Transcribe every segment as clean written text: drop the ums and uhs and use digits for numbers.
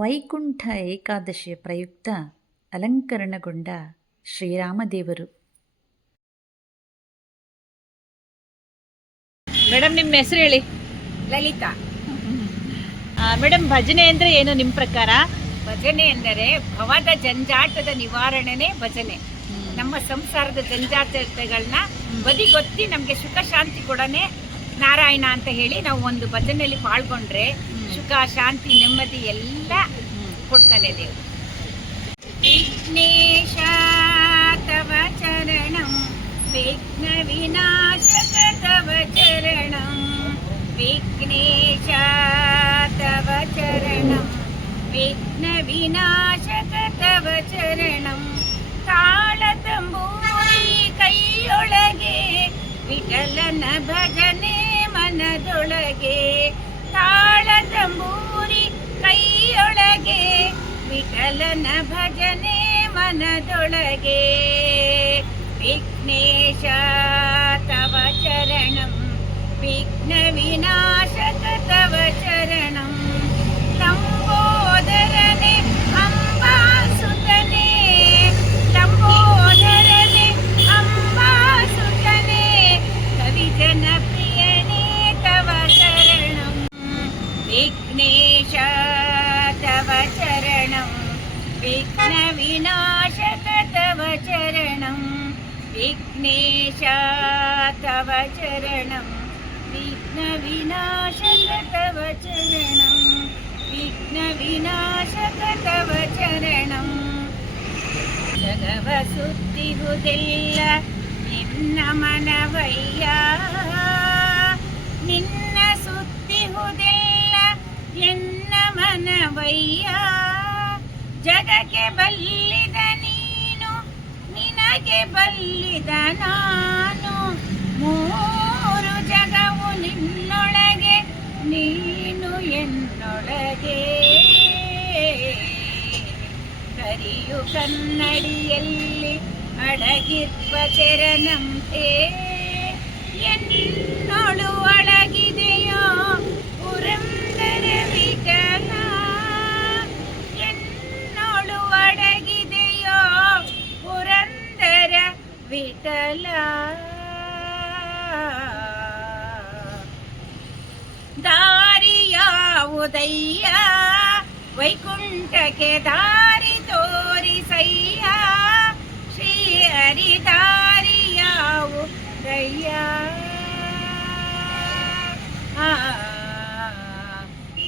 ವೈಕುಂಠ ಏಕಾದಶಿಯ ಪ್ರಯುಕ್ತ ಅಲಂಕರಣಗೊಂಡ ಶ್ರೀರಾಮದೇವರು. ಮೇಡಮ್, ನಿಮ್ಮ ಹೆಸರು ಹೇಳಿ. ಲಲಿತಾ. ಮೇಡಮ್, ಭಜನೆ ಅಂದರೆ ಏನು ನಿಮ್ಮ ಪ್ರಕಾರ? ಭಜನೆ ಎಂದರೆ ಭವದ ಜಂಜಾಟದ ನಿವಾರಣೆನೇ ಭಜನೆ. ನಮ್ಮ ಸಂಸಾರದ ಜಂಜಾಟಗಳನ್ನ ಬದಿಗೊತ್ತಿ ನಮಗೆ ಸುಖ ಶಾಂತಿ ಕೊಡನೆ ನಾರಾಯಣ ಅಂತ ಹೇಳಿ ನಾವು ಒಂದು ಭಜನೆಯಲ್ಲಿ ಪಾಲ್ಗೊಂಡ್ರೆ ಸುಖ ಶಾಂತಿ ನೆಮ್ಮದಿ ಎಲ್ಲ ಕೊಡ್ತಾನೆ ದೇವರು. ವಿಘ್ನೇಶ ತವ ಚರಣಂ ವಿಘ್ನ ವಿನಾಶಕ ತವ ಚರಣಂ ವಿಘ್ನೇಶ ತವ ಚರಣಂ ವಿಘ್ನ ವಿನಾಶಕ ತವ ಚರಣಂ. ತಾಳ ತಂಬೂರಿ ಕೈಯೊಳಗೆ ವಿಠಲನ ಭಜನೆ ಮನದೊಳಗೆ. ತಾಳ ತಂಬೂರಿ ಕೈಯೊಳಗೆ ವಿಠಲನ ಭಜನೆ ಮನದೊಳಗೆ. ವಿಘ್ನೇಶ ತವ ಚರಣಂ ವಿಘ್ನ ವಿನಾಶಕ ತವ ಚರಣಂ. ಲಂಬೋದರನೆ ಅಂಬಾಸುತನೆ ಲಂಬೋದರನೆ ಅಂಬಾಸುತನೆ ಕವಿಜನ ಪ್ರಿಯನೇ ತವ ಚರಣಂ. ವಿಘ್ನೇಶ ತವ ಚರಣಂ ವಿಘ್ನ ವಿನಾಶಕ ತವ ಚರಣಂ. ವಿಘ್ನೇಶ ತವ ಚರಣಂ ವಿಘ್ನ ವಿನಾಶಕ ತವ ಚರಣಂ ವಿಘ್ನ ವಿನಾಶಕ ತವ ಚರಣಂ. ಜಗವ ಸುತ್ತಿಹುದೆಲ್ಲ ನಿನ್ನ ಮನವಯ್ಯ, ನಿನ್ನ ಸುತ್ತಿಹುದೆಲ್ಲ ಎನ್ನ ಮನವಯ್ಯ. ಜಗಕ್ಕೆ ಬಲ್ಲಿದ ನೀನು ನಿನಗೆ ಬಲ್ಲಿದ ನಾನು. ಮೂರು ಜಗವು ನಿನ್ನೊಳಗೆ ನೀನು ಎನ್ನೊಳಗೆ. ಕರಿಯು ಕನ್ನಡಿಯಲ್ಲಿ ಅಡಗಿರುವ ತೆರನಂತೆ ಎನ್ನೊಳು ಅಡಗಿದೆಯೋ ಪುರಂದರ ವಿಠಲ. ಎನ್ನೊಳು ಅಡಗಿದೆಯೋ ಪುರಂದರ ವಿಠಲ. ದಾರಿಯಾವುದಯ್ಯ ವೈಕುಂಠಕ್ಕೆ ದಾರಿ ತೋರಿಸಯ್ಯ. ಶ್ರೀ ಹರಿ ದಾರಿಯಾವುದಯ್ಯ.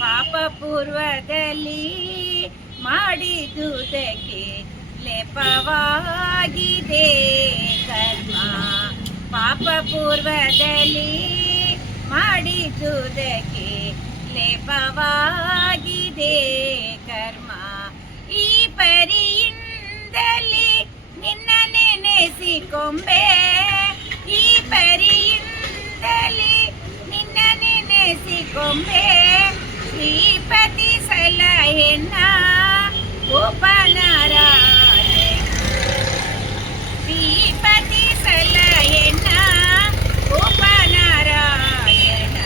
ಪಾಪ ಪೂರ್ವದಲ್ಲಿ ಮಾಡಿದುದಕ್ಕೆ ಲೇಪವಾಗಿದೆ ಕರ್ಮ. ಪಾಪ ಪೂರ್ವದಲ್ಲಿ ಮಾಡಿದುದಕ್ಕೆ ಲೇಪವಾಗಿದೆ ಕರ್ಮ. ಈ ಪರಿಯಿಂದಲೇ ನಿನ್ನ ನೆನೆಸಿಕೊಂಬೆ. ಈ ಪರಿಯಿಂದಲೇ ನಿನ್ನ ನೆನೆಸಿಕೊಂಬೆ. ಶ್ರೀಪತಿ ಸಲಹೆನ್ನ ಉಪನಾರಾಯಣ. ಶ್ರೀಪತಿ ಸಲಹೆನ್ನ ಉಪನಾರಾಯಣ.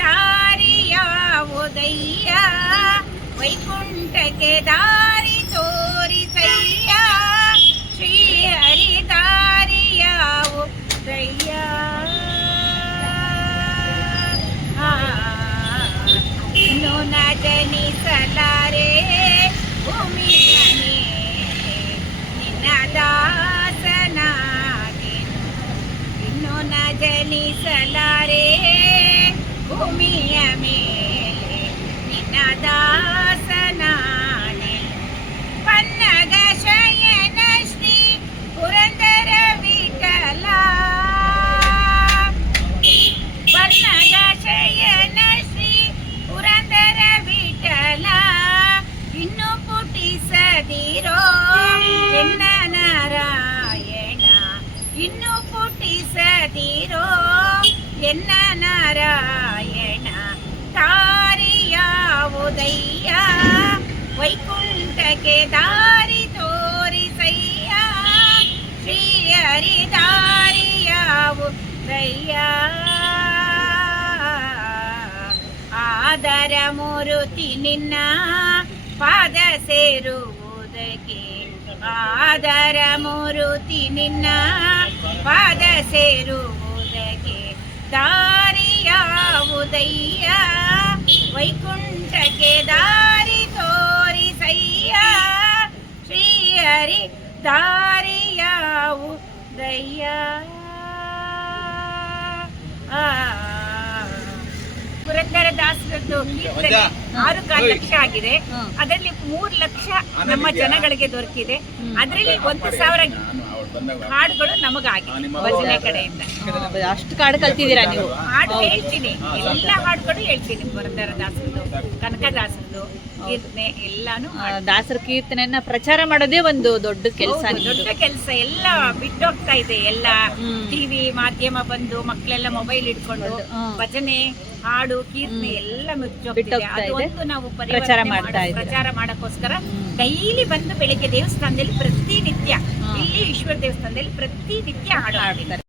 ದಾರಿಯಾವುದಯ್ಯ ವೈಕುಂಠಕ್ಕೆ ದಾರಿ ತೋರಿಸಯ್ಯ. ಶ್ರೀ ಹರಿ ದಾರಿಯಾವುದಯ್ಯ. ಇನ್ನು ನ ಜನಿಸಲಾರೆ ಭೂಮಿಯ ಮೇಲೆ ನಿನ್ನ ದಾಸನಾಗೆನು. ಇನ್ನು ನ ಜನಿಸಲಾರೆ ಭೂಮಿಯ ಮೇಲೆ ನಿನ್ನ ದಾಸನಾಗೆನು. ಪನ್ನಗ ಶಯನ ಶ್ರೀ ಪುರಂದರ ವಿಠಲ. ಪನ್ನಗ ಶಯನ ಶ್ರೀ ಪುರಂದರ ವಿಠಲ. ಇನ್ನು ಪುಟಿಸದಿರೋ ಎನ್ನ ನಾರಾಯಣ. ಇನ್ನು ಪುಟಿಸದಿರೋ ಎನ್ನ ನಾರಾಯಣ. ದಾರಿಯಾವುದಯ್ಯ ವೈಕುಂಠಕ್ಕೆ ದಾರಿ ತೋರಿಸಯ್ಯ. ಶ್ರೀ ಹರಿ ದಾರಿಯಾವುದಯ್ಯ. ಆದರ ಮೂರುತಿ ನಿನ್ನ ಪಾದ ಸೇರುವುದಕ್ಕೆ ಆದರ ಮೂರುತಿ ನಿನ್ನ ಪಾದ ಸೇರುವುದಕ್ಕೆ ದಾರಿಯಾವುದಯ್ಯ ವೈಕುಂಠಕ್ಕೆ ದಾರಿ ತೋರಿಸಯ್ಯ ಶ್ರೀಹರಿ ದಾರಿಯಾವುದಯ್ಯ ಪುರಂದರದಾಸರದ್ದು ಕೀರ್ತನೆ 6.4 ಲಕ್ಷ ಆಗಿದೆ. ಅದರಲ್ಲಿ 3 ಲಕ್ಷ ನಮ್ಮ ಜನಗಳಿಗೆ ದೊರಕಿದೆ. ಅದರಲ್ಲಿ 1,000 ಹಾಡುಗಳು ನಮಗಾಗಿದೆ ಭಜನೆ ಕಡೆಯಿಂದ. ಅಷ್ಟು ಕಾಡು ಕಲ್ತಿದ್ದೀರಾ ನೀವು? ಹಾಡು ಹೇಳ್ತೀನಿ, ಎಲ್ಲ ಹಾಡುಗಳು ಹೇಳ್ತೀನಿ. ಪುರಂದರದಾಸರದ್ದು, ಕನಕದಾಸರದ್ದು ಕೀರ್ತನೆ ಎಲ್ಲಾನು ದಾಸರ ಕೀರ್ತನೆಯನ್ನ ಪ್ರಚಾರ ಮಾಡೋದೇ ಒಂದು ದೊಡ್ಡ ಕೆಲಸ. ದೊಡ್ಡ ಕೆಲಸ. ಎಲ್ಲ ಬಿಟ್ಟೋಗ್ತಾ ಇದೆ. ಎಲ್ಲ ಟಿವಿ ಮಾಧ್ಯಮ ಬಂದು ಮಕ್ಕಳೆಲ್ಲ ಮೊಬೈಲ್ ಇಟ್ಕೊಂಡು ಭಜನೆ ಹಾಡು ಕೀರ್ತನೆ ಎಲ್ಲ ಮುಚ್ಚೋಗ್ತಿದೆ. ಅದು ಒಂದು ನಾವು ಪ್ರಚಾರ ಮಾಡಕ್ಕೋಸ್ಕರ ಡೈಲಿ ಬಂದು ಬೆಳಿಗ್ಗೆ ದೇವಸ್ಥಾನದಲ್ಲಿ ಪ್ರತಿನಿತ್ಯ, ಇಲ್ಲಿ ಈಶ್ವರ ದೇವಸ್ಥಾನದಲ್ಲಿ ಪ್ರತಿನಿತ್ಯ ಹಾಡು ಹಾಡ್ತಾರೆ.